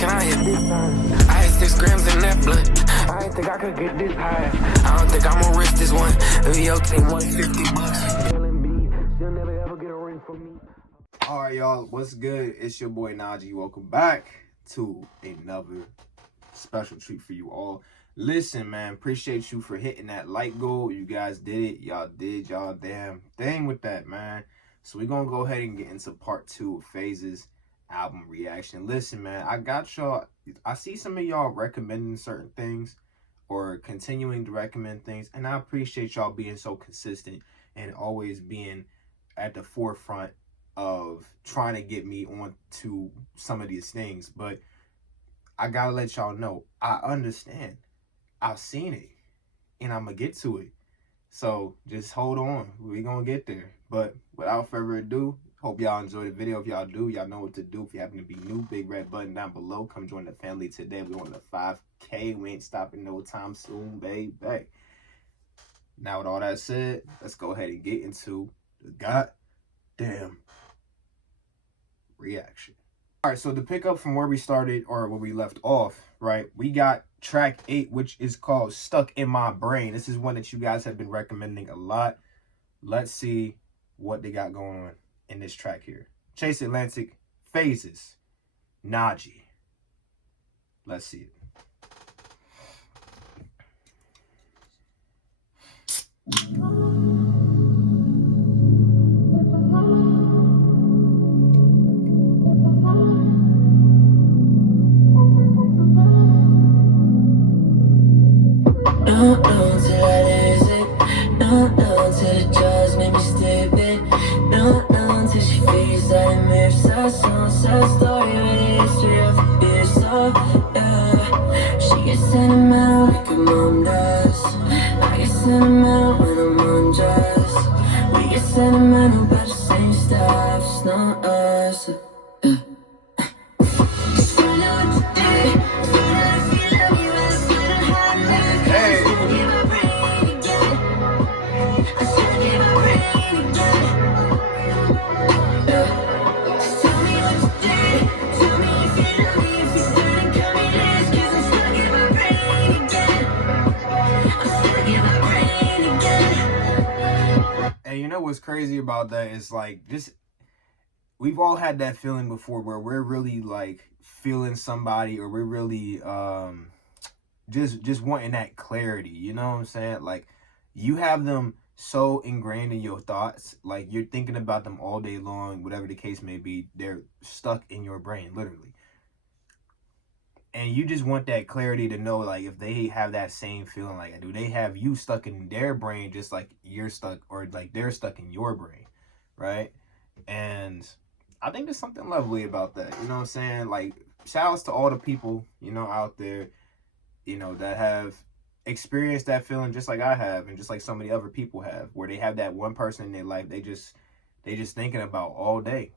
can I hit this time? I had 6 grams in that blunt. I didn't think I could get this high. I don't think I'm gonna risk this one. Yo, take $150. Killing B, she'll never ever get a ring from me. All right, y'all, what's good? It's your boy Najee. Welcome back to another special treat for you all. Listen, man, appreciate you for hitting that like goal. You guys did it. Y'all did y'all damn thing with that, man. So we're gonna go ahead and get into part 2 of Phases album reaction. Listen, man, I got y'all. I see some of y'all recommending certain things or continuing to recommend things, and I appreciate y'all being so consistent and always being at the forefront of trying to get me on to some of these things. But I gotta let y'all know, I understand. I've seen it, and I'm gonna get to it. So just hold on, we gonna get there. But without further ado, hope y'all enjoy the video. If y'all do, y'all know what to do. If you happen to be new, big red button down below. Come join the family today. We're on the 5K. We ain't stopping no time soon, baby. Now with all that said, let's go ahead and get into the goddamn reaction. All right, so to pick up from where we started or where we left off, right, we got track 8, which is called Stuck in My Brain. This is one that you guys have been recommending a lot. Let's see what they got going on in this track here. Chase Atlantic, Phases, Najee. Let's see it. She gets sentimental like her mom does. I get sentimental when I'm undressed. We get sentimental about the same stuff. It's not us. Just find out what to do. Find out if you love me, when I find out how to live. Hey. I'm stuck in my brain again. I'm stuck in my brain again. Just tell me what to do. Tell me if you love me, if you didn't come in this, 'cause I'm stuck in my brain again. I'm stuck in my brain again. And you know what's crazy about that is like just we've all had that feeling before where we're really like feeling somebody or we're really just wanting that clarity, you know what I'm saying? Like you have them so ingrained in your thoughts, like you're thinking about them all day long, whatever the case may be, they're stuck in your brain, literally. And you just want that clarity to know, like, if they have that same feeling, like, do they have you stuck in their brain just like you're stuck, or like they're stuck in your brain, right? And I think there's something lovely about that, you know what I'm saying? Like, shout outs to all the people, you know, out there, you know, that have experienced that feeling just like I have, and just like so many other people have, where they have that one person in their life they just thinking about all day.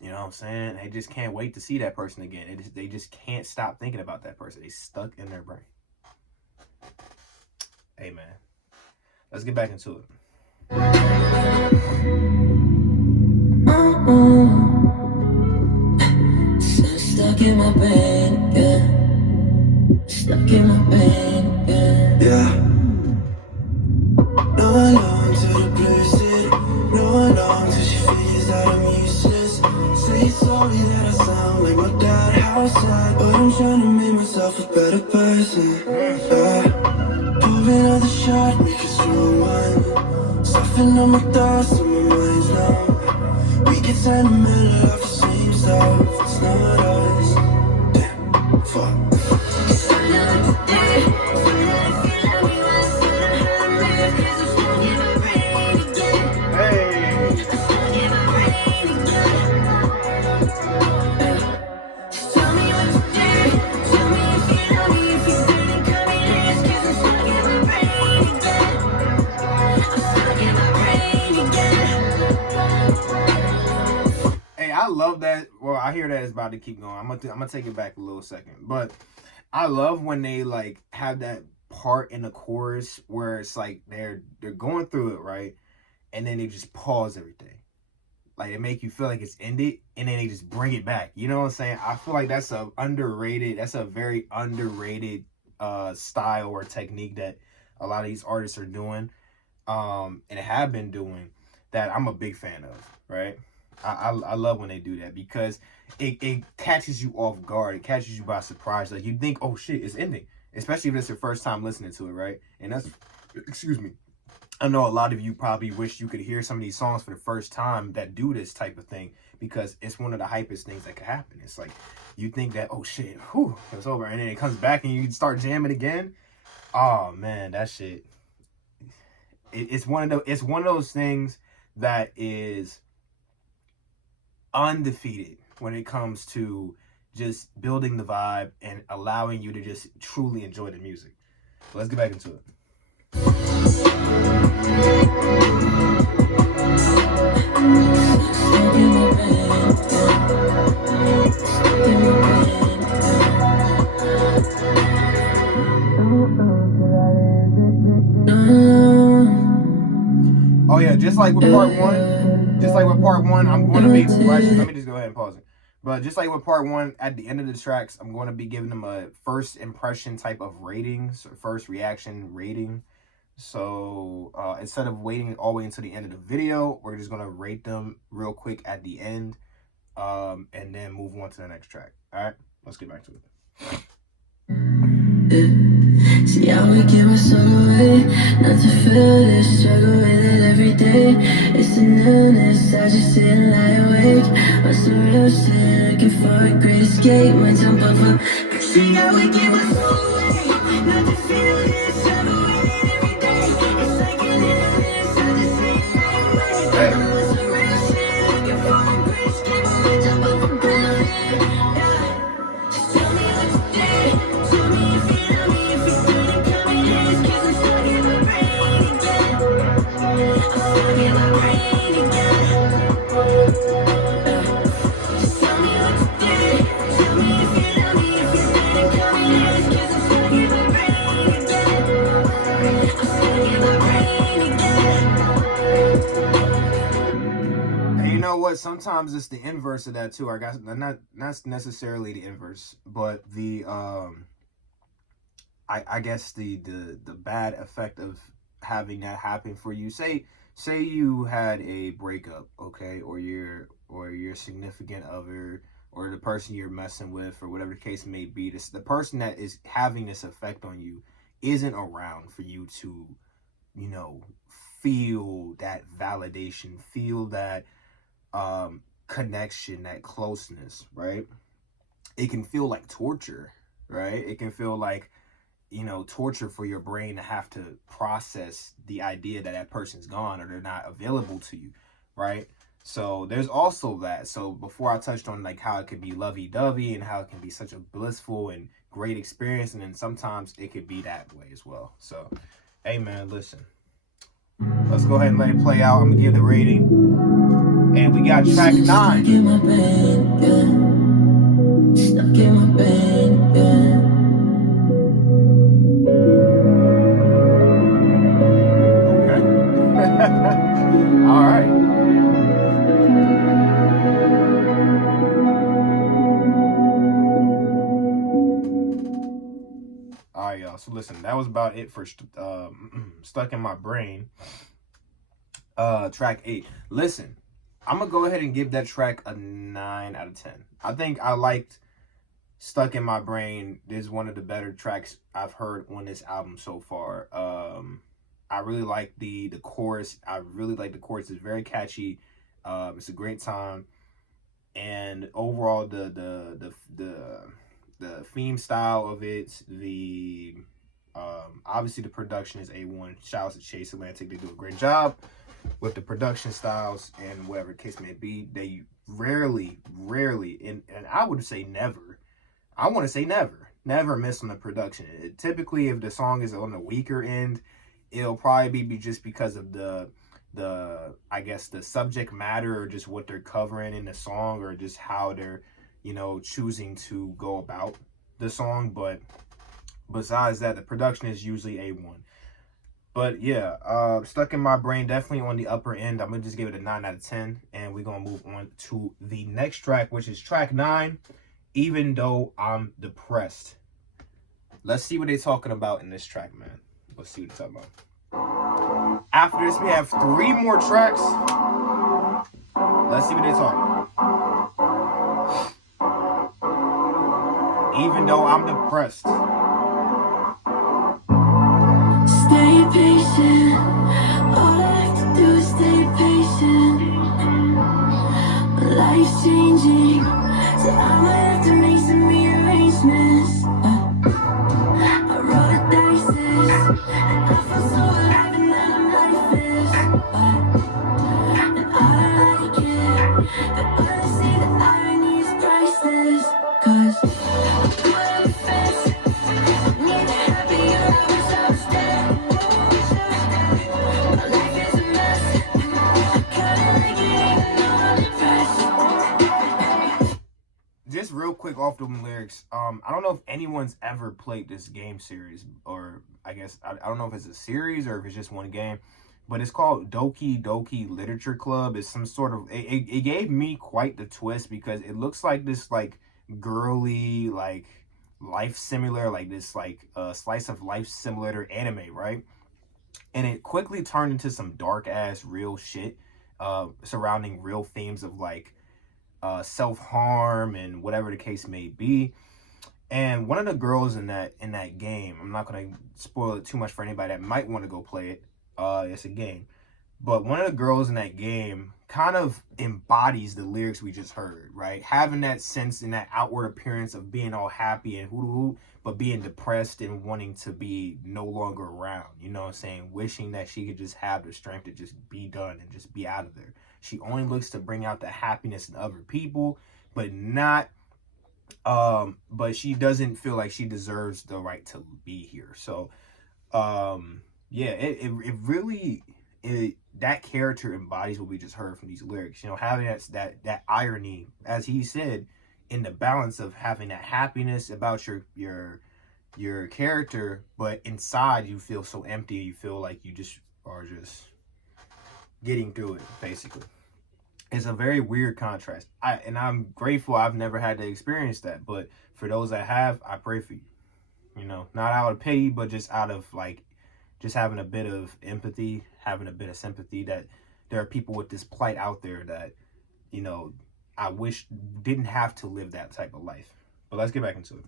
You know what I'm saying? They just can't wait to see that person again. They just can't stop thinking about that person. They stuck in their brain. Hey, man. Let's get back into it. Stuck in my brain again. Stuck in my brain again. Yeah. No alarm to the blizzard. No alarm till she figures that I'm useless. Say sorry that I sound like my dad outside, but I'm trying to make myself a better person. Pour another shot, make it strong one. Soften on my thoughts and my mind's numb. We get sentimental off the same stuff. It's not us. Damn, fuck. I love that. Well, I hear that it's about to keep going. I'm gonna take it back a little second, but I love when they like have that part in the chorus where it's like they're going through it, right, and then they just pause everything. Like, they make you feel like it's ended, and then they just bring it back. You know what I'm saying? I feel like that's a very underrated style or technique that a lot of these artists are doing, and have been doing, that I'm a big fan of, right? I love when they do that, because it catches you off guard. It catches you by surprise. Like, you think, oh shit, it's ending. Especially if it's your first time listening to it, right? And that's, excuse me, I know a lot of you probably wish you could hear some of these songs for the first time that do this type of thing, because it's one of the hypest things that could happen. It's like, you think that, oh shit, whew, it's over, and then it comes back and you start jamming again. Oh man, that shit. It's one of those things that is undefeated when it comes to just building the vibe and allowing you to just truly enjoy the music. So let's get back into it. Oh yeah, just like with part one, I'm going to be, well, actually, let me just go ahead and pause it. But just like with part one, at the end of the tracks, I'm going to be giving them a first impression type of rating, so first reaction rating. So instead of waiting all the way until the end of the video, we're just going to rate them real quick at the end, and then move on to the next track. All right, let's get back to it. See, I would give my soul away, not to feel this, struggle with it every day. It's an illness, I just sit and lie awake. On some real shit, looking for a great escape. When jump off a, see, I would give my soul away, not to feel this, struggle with it every day. It's like an illness, I just sit and lie awake. On some real shit, looking for a great escape. When jump off a building, yeah. Just tell me what you did, tell me if you love me, if you couldn't come in this, 'cause I'm stuck in my brain again. I'm stuck in my brain again. Just tell me what you did, tell me if you love me, if you couldn't come in this, 'cause I'm stuck in my brain again. I'm stuck in my brain again. And you know what? Sometimes it's the inverse of that too. I guess not necessarily the inverse, but the I guess the bad effect of having that happen for you. Say you had a breakup, okay, or your significant other, or the person you're messing with, or whatever the case may be. The person that is having this effect on you isn't around for you to, you know, feel that validation, feel that connection, that closeness, right? It can feel like torture, right? It can feel like, you know, torture for your brain to have to process the idea that that person's gone or they're not available to you, right? So there's also that. So before I touched on like how it could be lovey-dovey and how it can be such a blissful and great experience, and then sometimes it could be that way as well. So, hey man, listen. Let's go ahead and let it play out. I'm gonna give the rating. And we got track 9. Stuck in my brain, yeah. Stuck in my brain, yeah. All right. All right, y'all. So listen, that was about it for Stuck in My Brain. Track 8. Listen, I'm gonna go ahead and give that track a 9 out of 10. I think I liked Stuck in My Brain. This is one of the better tracks I've heard on this album so far. I really like the chorus. I really like the chorus. It's very catchy. It's a great time, and overall the theme style of it, the obviously the production is A1. Shouts to Chase Atlantic. They do a great job with the production styles and whatever the case may be. They rarely, and I would say never. I want to say never miss on the production. Typically, if the song is on the weaker end, it'll probably be just because of the I guess the subject matter, or just what they're covering in the song, or just how they're, you know, choosing to go about the song. But besides that, the production is usually A1. But yeah, stuck in my brain, definitely on the upper end. I'm gonna just give it a 9 out of 10, and we're gonna move on to the next track, which is track 9, Even Though I'm Depressed. Let's see what they're talking about in this track, man. Let's see what they're talking about. After this, we have 3 more tracks. Let's see what they're talking about. Even though I'm depressed. Stay patient. All I have to do is stay patient. Life's changing, so I might have to make some rearrangements. I roll the dice, and I feel so alive and that I'm lifeless. And I don't like it, but honestly the irony is priceless. 'Cause I'm caught on the fence, neither happy or I wish I was dead. My life is a mess, I kinda like it even though I'm depressed. Just real quick off the lyrics, I don't know if anyone's ever played this game series, or I guess I don't know if it's a series or if it's just one game, but it's called Doki Doki Literature Club. It's some sort of it gave me quite the twist, because it looks like this like girly like life simulator, like this like slice of life simulator anime, right? And it quickly turned into some dark ass real shit surrounding real themes of like self-harm and whatever the case may be. And one of the girls in that game, I'm not going to spoil it too much for anybody that might want to go play it. It's a game. But one of the girls in that game kind of embodies the lyrics we just heard, right? Having that sense and that outward appearance of being all happy and hoo-hoo, but being depressed and wanting to be no longer around. You know what I'm saying? Wishing that she could just have the strength to just be done and just be out of there. She only looks to bring out the happiness in other people, but not but she doesn't feel like she deserves the right to be here. So yeah, it really that character embodies what we just heard from these lyrics. You know, having that irony, as he said, in the balance of having that happiness about your character, but inside you feel so empty. You feel like you just are just getting through it, basically. It's a very weird contrast. I'm grateful I've never had to experience that. But for those that have, I pray for you. You know, not out of pity, but just out of like, just having a bit of empathy, having a bit of sympathy that there are people with this plight out there that, you know, I wish didn't have to live that type of life. But let's get back into it.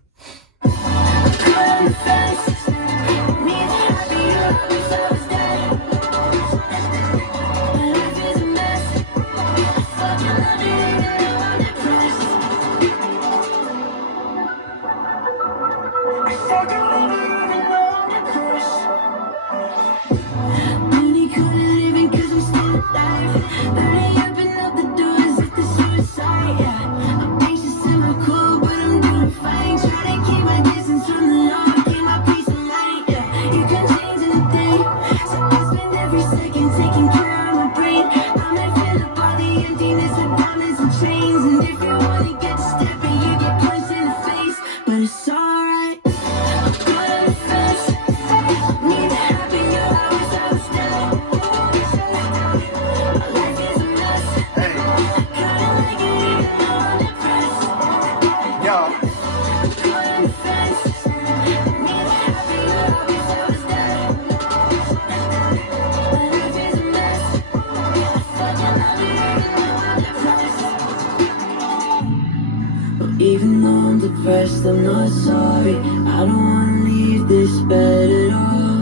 Even though I'm depressed, I'm not sorry. I don't wanna leave this bed at all.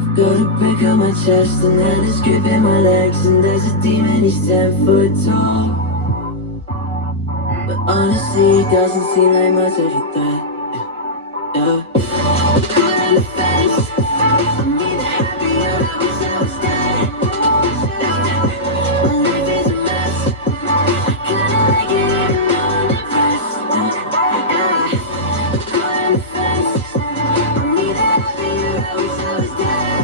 I've got a brick on my chest and then it's gripping my legs. And there's a demon, he's 10 foot tall. But honestly, it doesn't seem like much of a threat. Yeah. Caught in the fence, I'm neither happy or I wish I was dead. My life is a mess, I kinda like it even though I'm depressed. Caught in the fence, I'm neither happy or I wish I was dead.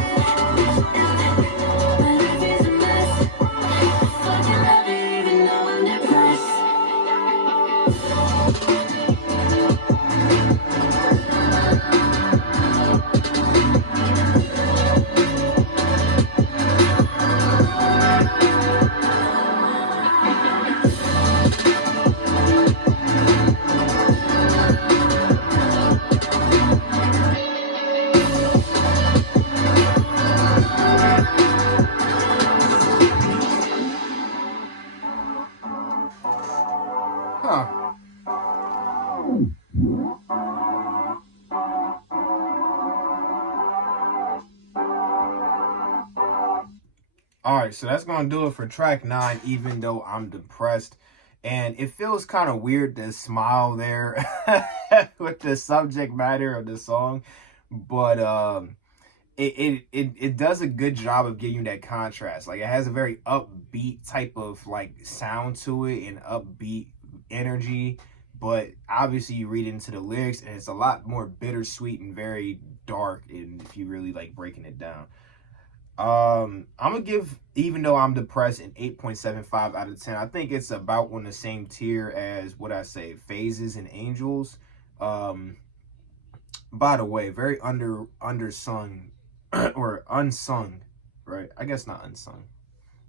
My life is a mess, I fucking love it even though I'm depressed. All right, so that's going to do it for track 9, even though I'm depressed. And it feels kind of weird to smile there with the subject matter of the song. But it does a good job of giving you that contrast. Like, it has a very upbeat type of, like, sound to it and upbeat energy. But obviously you read into the lyrics and it's a lot more bittersweet and very dark, and if you really like breaking it down. I'm gonna give, even though I'm depressed, an 8.75 out of 10. I think it's about on the same tier as what I say, Phases and Angels. By the way, very undersung or unsung, right? I guess not unsung,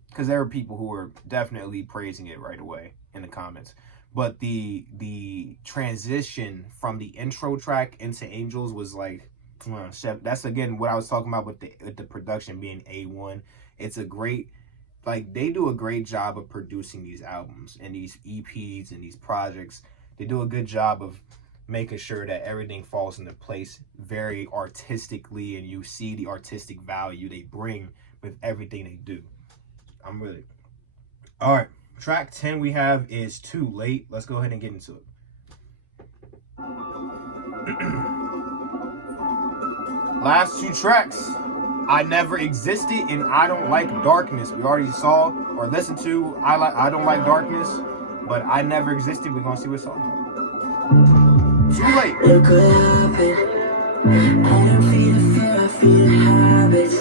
because there are people who were definitely praising it right away in the comments. But the transition from the intro track into Angels was like, that's again what I was talking about with the production being A1. It's a great, like, they do a great job of producing these albums and these EPs and these projects. They do a good job of making sure that everything falls into place very artistically, and you see the artistic value they bring with everything they do. All right, track 10 we have is Too Late. Let's go ahead and get into it. Last 2 tracks, I Never Existed and I Don't Like Darkness. We already saw or listened to I Don't Like Darkness, but I Never Existed, we're gonna see what's on. Too late. Look what happened. I don't feel the fear, I feel the habits.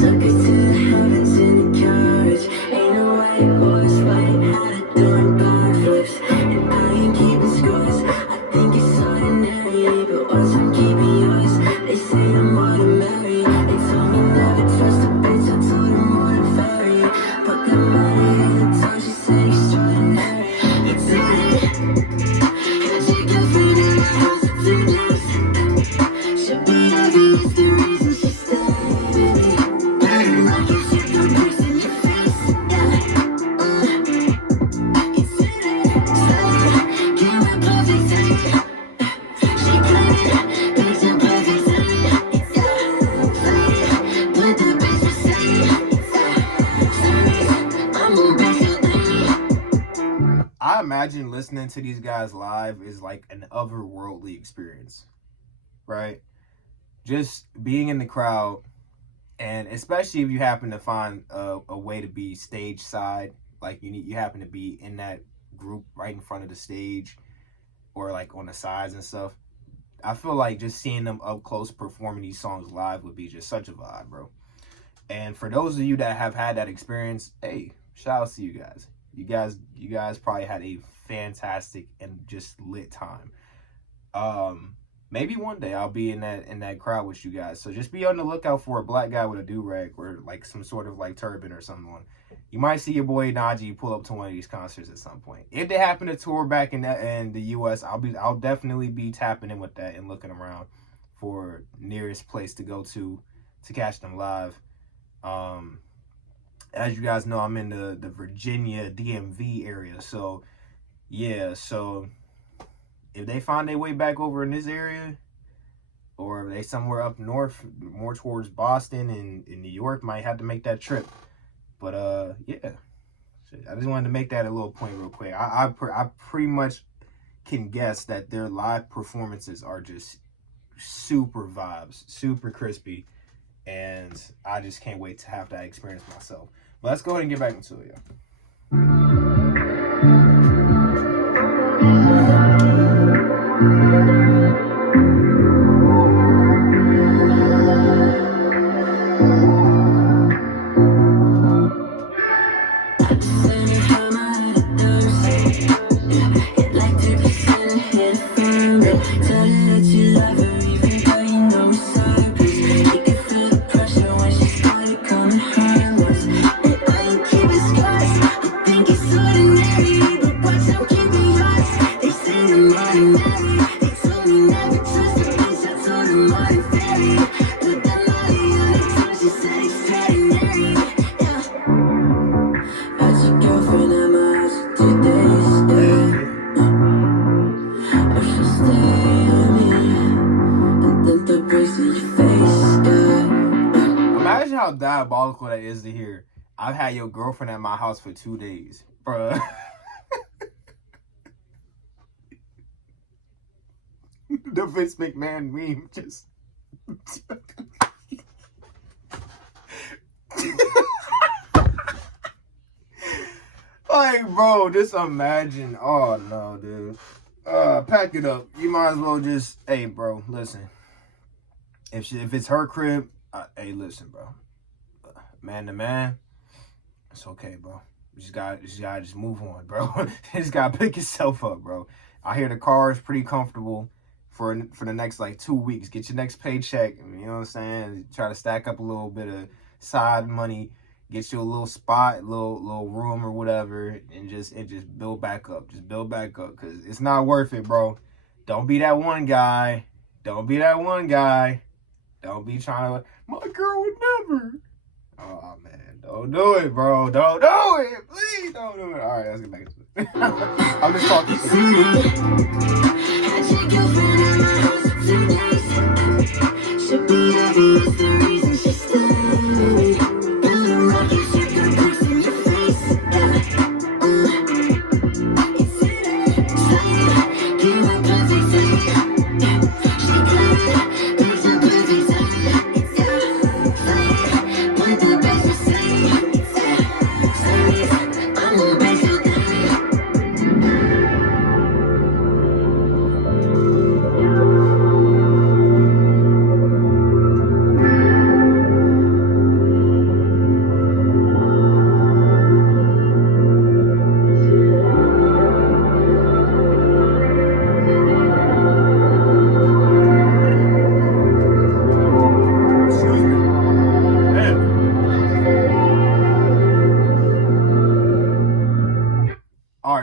Took it to the heavens in the carriage. Ain't no white horse riding, had it doing backflips. And I ain't keeping scores. I think it's ordinary, but once I'm keeping yours, they say I'm automatic. They told me never trust a bitch, I told them more than fairy. But the money in the tongue, she said extraordinary. It's in it. Cause you can feel it, how's it do this? Should be obvious the reason she stayed with me. Like if she could fix in your face, yeah. It's in it. Get my perfect take. She claimed it, picture perfect take. But the bitch was saying, I'm on back to I imagine listening to these guys live is like an otherworldly experience, right? Just being in the crowd, and especially if you happen to find a way to be stage side, like you happen to be in that group right in front of the stage or like on the sides and stuff. I feel like just seeing them up close performing these songs live would be just such a vibe, bro. And for those of you that have had that experience, hey, shout out to you guys. You guys probably had a fantastic and just lit time. Maybe one day I'll be in that crowd with you guys. So just be on the lookout for a black guy with a do-rag or like some sort of like turban or something. You might see your boy Najee pull up to one of these concerts at some point. If they happen to tour back in the US, I'll definitely be tapping in with that and looking around for nearest place to go to catch them live. As you guys know, I'm in the Virginia DMV area. So, yeah. So, if they find their way back over in this area, or if they somewhere up north, more towards Boston and New York, might have to make that trip. But, yeah. I just wanted to make that a little point real quick. I pretty much can guess that their live performances are just super vibes, super crispy. And I just can't wait to have that experience myself. But let's go ahead and get back into it, y'all. It's comical that is to hear. I've had your girlfriend at my house for 2 days, bruh. The Vince McMahon meme just. Like, bro, just imagine. Oh no, dude. Pack it up. You might as well just. Hey, bro, listen. If it's her crib, hey, listen, bro. Man to man, it's okay, bro. You just gotta move on, bro. You just gotta pick yourself up, bro. I hear the car is pretty comfortable for the next like 2 weeks. Get your next paycheck. You know what I'm saying? Try to stack up a little bit of side money. Get you a little spot, little room or whatever, and just build back up. Just build back up, cause it's not worth it, bro. Don't be that one guy. Don't be that one guy. Don't be trying to. My girl would never. Oh man, don't do it, bro. Don't do it. Please don't do it. All right, let's get back to it. I'm just talking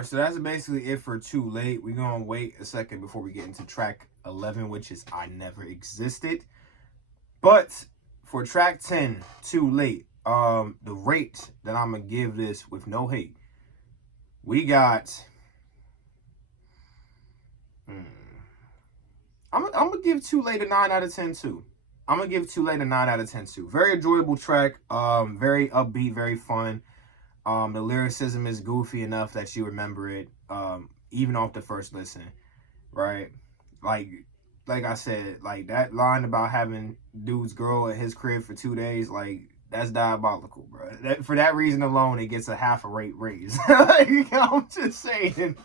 so that's basically it for Too Late. We're going to wait a second before we get into track 11, which is I Never Existed. But for track 10, Too Late, the rate that I'm going to give this with no hate, we got... I'm going to give Too Late a 9 out of 10 too. I'm going to give Too Late a 9 out of 10 too. Very enjoyable track, very upbeat, very fun. The lyricism is goofy enough that you remember it, even off the first listen, right? Like I said, like that line about having dude's girl at his crib for 2 days, like that's diabolical, bro. For that reason alone, it gets a half a rate raise. Like, I'm just saying.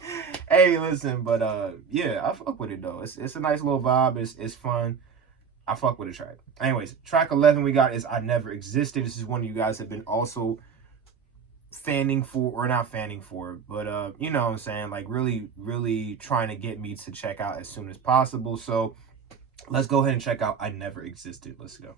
Hey, listen, but yeah, I fuck with it though. It's a nice little vibe. It's fun. I fuck with the track. Anyways, track 11 we got is I Never Existed. This is one you guys have been also fanning for, or not fanning for, but you know what I'm saying, like really trying to get me to check out as soon as possible. So let's go ahead and check out I Never Existed. Let's go.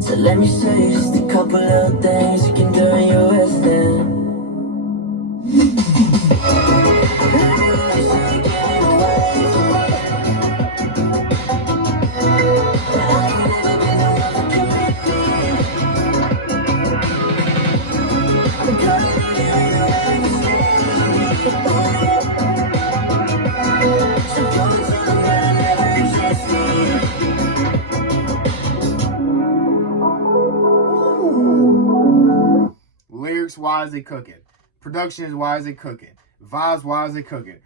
So let me show you just a couple of things you can do in your West End. Wise they cooking, production is wise they cooking, vibes wise they cooking.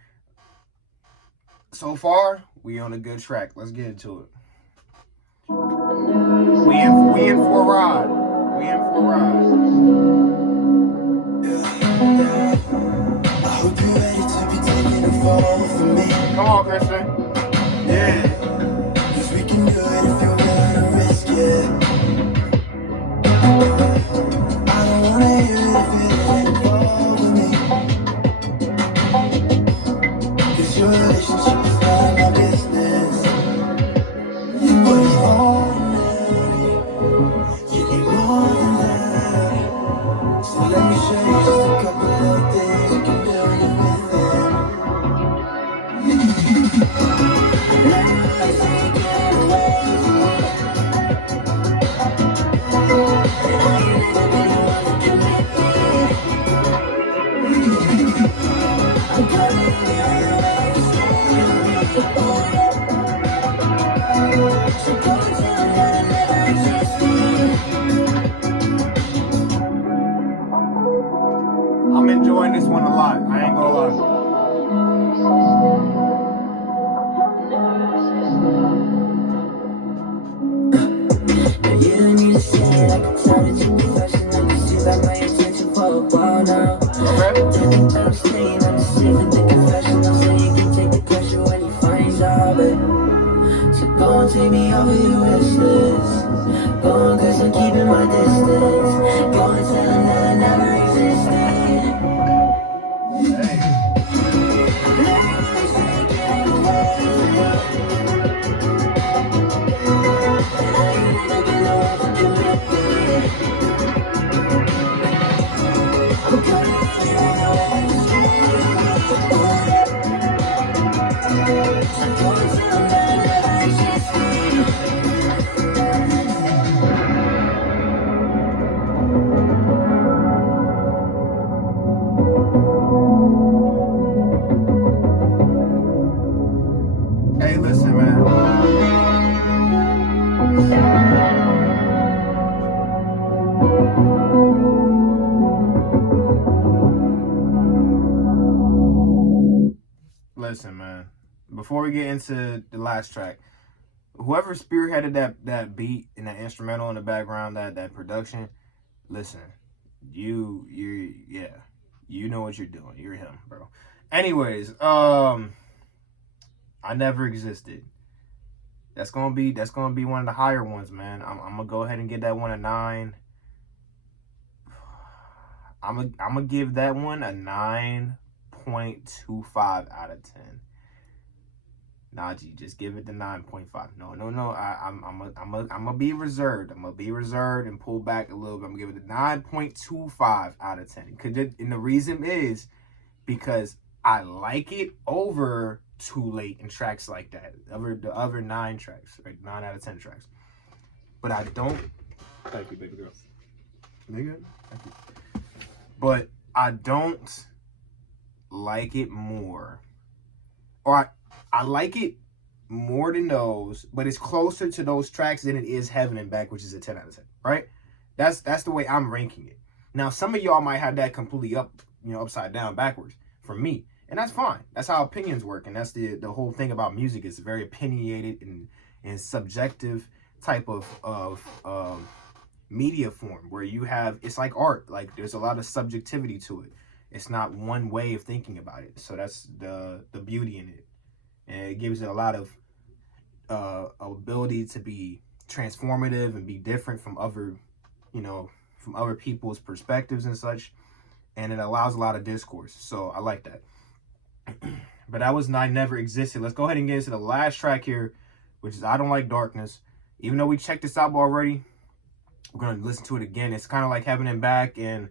So far, we on a good track. Let's get into it. We in for a ride. We in for a ride. I hope you're ready to be taking a fall for me. Come on, Christian. So go and take me off of your wish list. Go on, cause I'm keeping my distance. Go and tell them that I never existed. Literally say getting away from you. And I ain't never gonna ever commit. I'm gonna let you run away with me. So go and tell them that I never existed. Hey, listen, man. Listen, man. Before we get into the last track, whoever spearheaded that beat and that instrumental in the background, that production, listen, you know what you're doing. You're him, bro. Anyways, I never existed. That's gonna be one of the higher ones, man. I'm gonna go ahead and give that one a 9. I'm gonna give that one a 9.25 out of 10. Najee, just give it the 9.5. No. I'm gonna be reserved. I'm gonna be reserved and pull back a little bit. I'm gonna give it a 9.25 out of 10. And the reason is because I like it over Too Late and tracks like that. The other 9 tracks, right? 9 out of 10 tracks. But I don't. Thank you, baby girl. Nigga, thank you. But I don't like it more. Or I like it more than those, but it's closer to those tracks than it is Heaven and Back, which is a 10 out of 10, right? That's the way I'm ranking it. Now, some of y'all might have that completely upside down, backwards from me, and that's fine. That's how opinions work, and that's the whole thing about music. It's a very opinionated and subjective type of media form where it's like art. Like, there's a lot of subjectivity to it. It's not one way of thinking about it. So that's the beauty in it. And it gives it a lot of ability to be transformative and be different from other people's perspectives and such. And it allows a lot of discourse. So I like that. But that was I Never Existed. Let's go ahead and get into the last track here, which is I Don't Like Darkness. Even though we checked this out already, we're going to listen to it again. It's kind of like Heaven and Back, and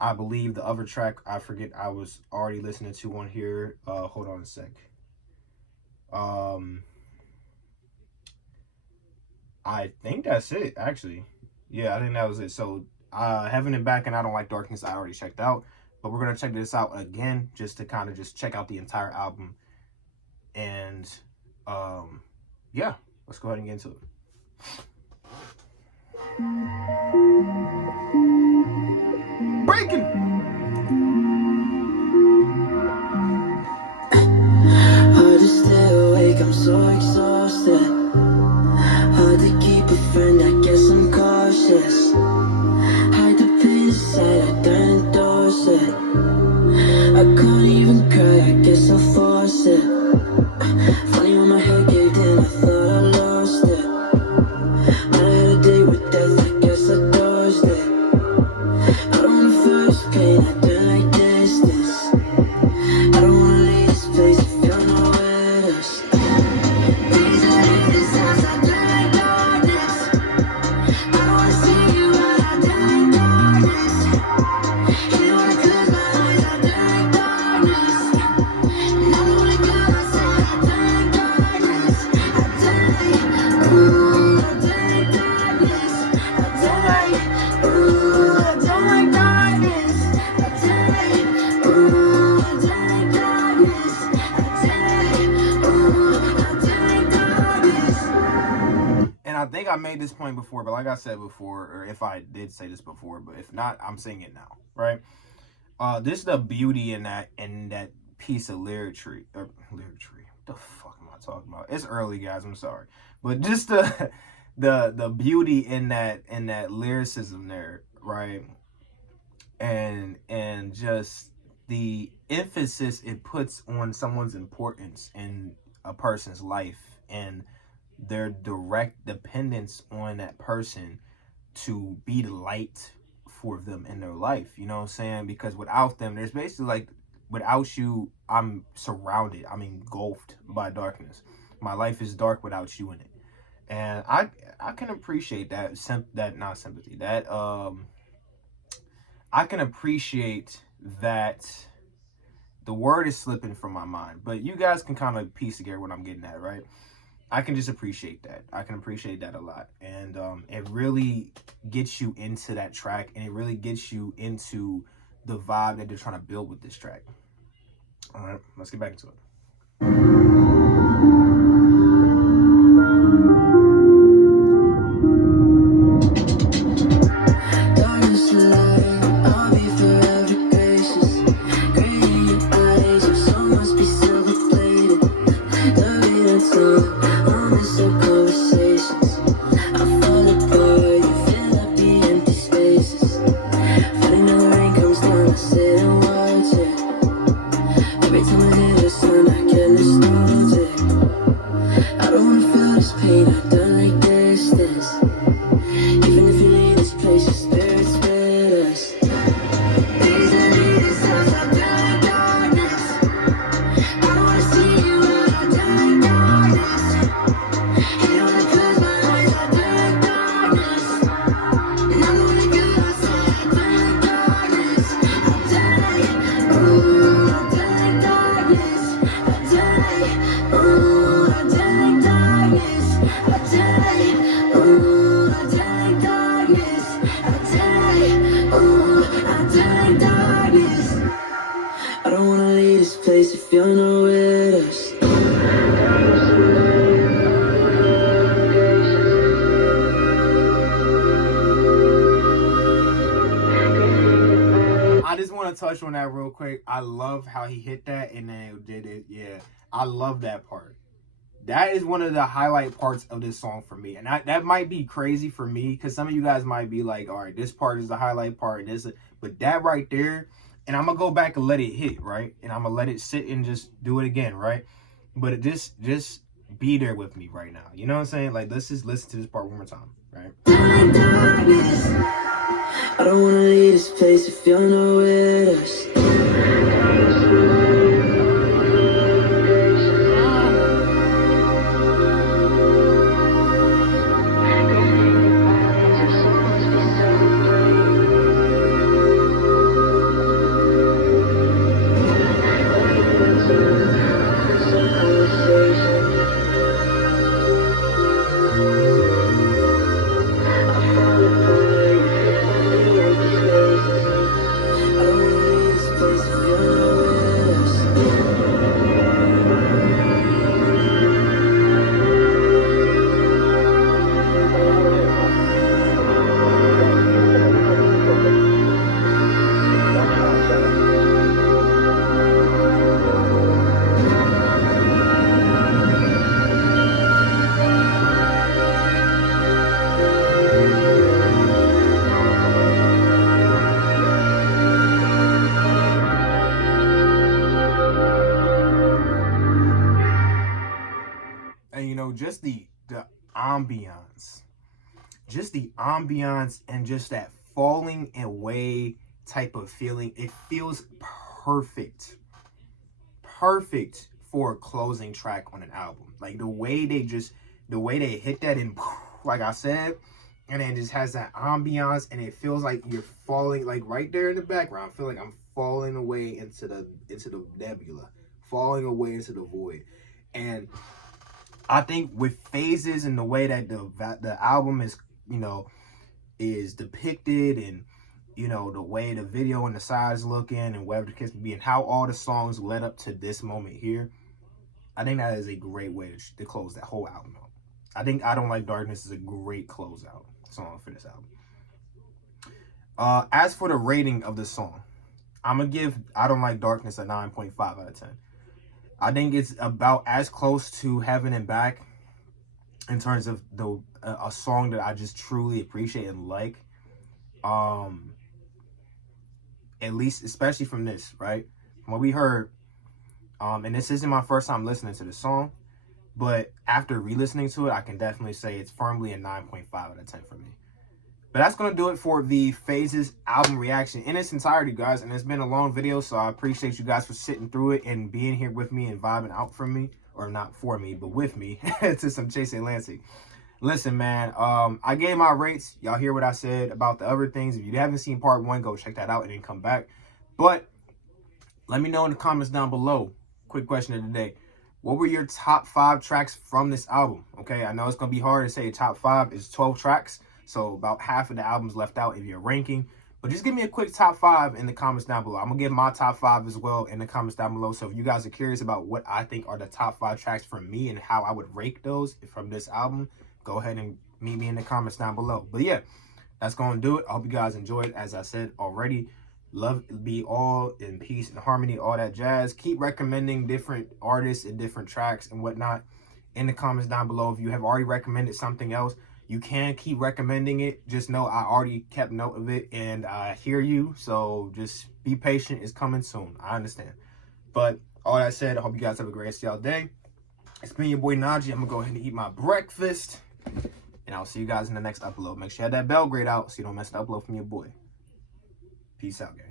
I believe the other track, I forget, I was already listening to one here. Hold on a sec. I think that's it, actually. Yeah, I think that was it. So, Heaven and Back and I Don't Like Darkness, I already checked out. But we're going to check this out again, just to kind of just check out the entire album. And, yeah, let's go ahead and get into it. Breaking! Hard to stay awake, I'm so exhausted. Hard to keep a friend, I guess I'm cautious. Hide the pain inside, I don't endorse it. I can't even cry, I guess I'll force it. Funny when my head gave in, I thought I lost it. I had a date with death, I guess I dodged it. I don't wanna first pain, I don't like distance. I don't wanna leave this place if you're nowhere to stay. Please don't leave this house, I don't like darkness. I don't wanna see you out, I don't like darkness. Even when I close my eyes, I don't like darkness. And I don't wanna go outside, I don't like darkness. I don't like, ooh, I don't like darkness. I don't like, ooh, I don't like darkness. I don't like, ooh, I don't like darkness. I don't like, ooh, I don't like darkness. And I think I made this point before, but like I said before, or if I did say this before, but if not, I'm saying it now, right? This is the beauty in that piece of lyrics. What the fuck am I talking about? It's early, guys. I'm sorry, but just the beauty in that lyricism there, right? And just the emphasis it puts on someone's importance in a person's life and their direct dependence on that person to be the light for them in their life. You know what I'm saying? Because without them, there's basically like, without you, I'm surrounded, I'm engulfed by darkness. My life is dark without you in it. And I can appreciate that, that not sympathy, that I can appreciate that. The word is slipping from my mind, but you guys can kind of piece together what I'm getting at, right? I can just appreciate that. I can appreciate that a lot. And it really gets you into that track, and it really gets you into the vibe that they're trying to build with this track. All right, let's get back into it. If you're not with us, I just want to touch on that real quick. I love how he hit that and then did it. Yeah, I love that part. That is one of the highlight parts of this song for me. And that might be crazy for me, because some of you guys might be like, all right, this part is the highlight part, and this, but that right there, and I'm gonna go back and let it hit, right? And I'm gonna let it sit and just do it again, right? But it just be there with me right now. You know what I'm saying? Like, let's just listen to this part one more time, right? I don't wanna leave this place if you're not with us. And you know, just the ambiance, and just that falling away type of feeling. It feels perfect for a closing track on an album. Like the way they hit that, and like I said, and then just has that ambiance, and it feels like you're falling, like right there in the background. I feel like I'm falling away into the nebula, falling away into the void. And I think with phases and the way that the album is, you know, is depicted, and you know, the way the video and the sides looking, and whatever the case may be, and how all the songs led up to this moment here, I think that is a great way to close that whole album out. I think I Don't Like Darkness is a great closeout song for this album. As for the rating of the song, I'm gonna give I Don't Like Darkness a 9.5 out of 10. I think it's about as close to Heaven and Back in terms of a song that I just truly appreciate and like. At least, especially from this, right? From what we heard, and this isn't my first time listening to the song, But after re-listening to it, I can definitely say it's firmly a 9.5 out of 10 for me. But that's going to do it for the Phases album reaction in its entirety, guys. And it's been a long video, so I appreciate you guys for sitting through it and being here with me and vibing out for me. Or not for me, but with me to some Chase and Lansing. Listen, man, I gave my rates. Y'all hear what I said about the other things. If you haven't seen part 1, go check that out and then come back. But let me know in the comments down below. Quick question of the day. What were your top 5 tracks from this album? Okay, I know it's going to be hard to say top 5. It's 12 tracks. So about half of the album's left out if you're ranking. But just give me a quick top 5 in the comments down below. I'm going to give my top 5 as well in the comments down below. So if you guys are curious about what I think are the top 5 tracks from me and how I would rank those from this album, go ahead and meet me in the comments down below. But yeah, that's going to do it. I hope you guys enjoyed. As I said already, love be all in peace and harmony, all that jazz. Keep recommending different artists and different tracks and whatnot in the comments down below. If you have already recommended something else, you can keep recommending it. Just know I already kept note of it and I hear you. So just be patient. It's coming soon. I understand. But all that said, I hope you guys have a great rest of y'all day. It's been your boy Najee. I'm going to go ahead and eat my breakfast. And I'll see you guys in the next upload. Make sure you have that bell grade out so you don't miss the upload from your boy. Peace out, gang.